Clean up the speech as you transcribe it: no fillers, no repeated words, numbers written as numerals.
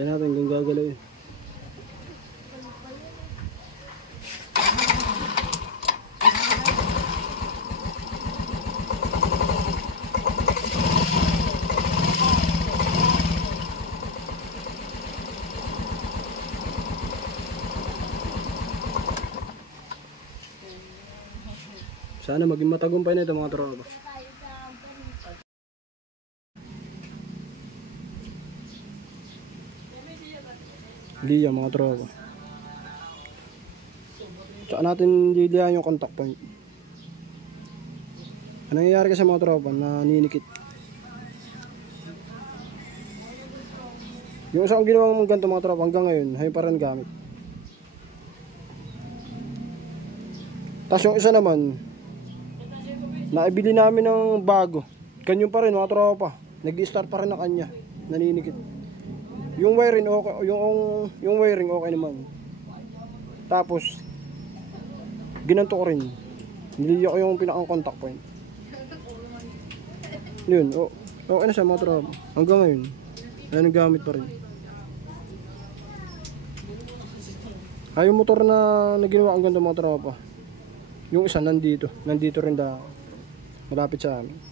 Yan natin kung gagalawin. Sana maging matagumpay na ito mga tropa. Liya mga tropa. Tsaka natin lilihan yung contact point. Anong nangyayari kasi mga tropa na ninikit. Yung isang ginawang ganito mga tropa hanggang ngayon, hay pa rin gamit. Tapos yung isa naman, naibili namin ng bago. Ganyan pa rin mga tropa. Nag-start pa rin na kanya. Naninikit. Yung wiring okay, yung wiring okay naman. Tapos ginanto ko rin. Niliya ko yung pinakang contact point. Yun, okay na siya mga tropa. Hanggang ngayon, ayun ang gamit pa rin. Ay, yung motor na ginawa ang ganda mga tropa. Yung isa nandito rin malapit sa amin.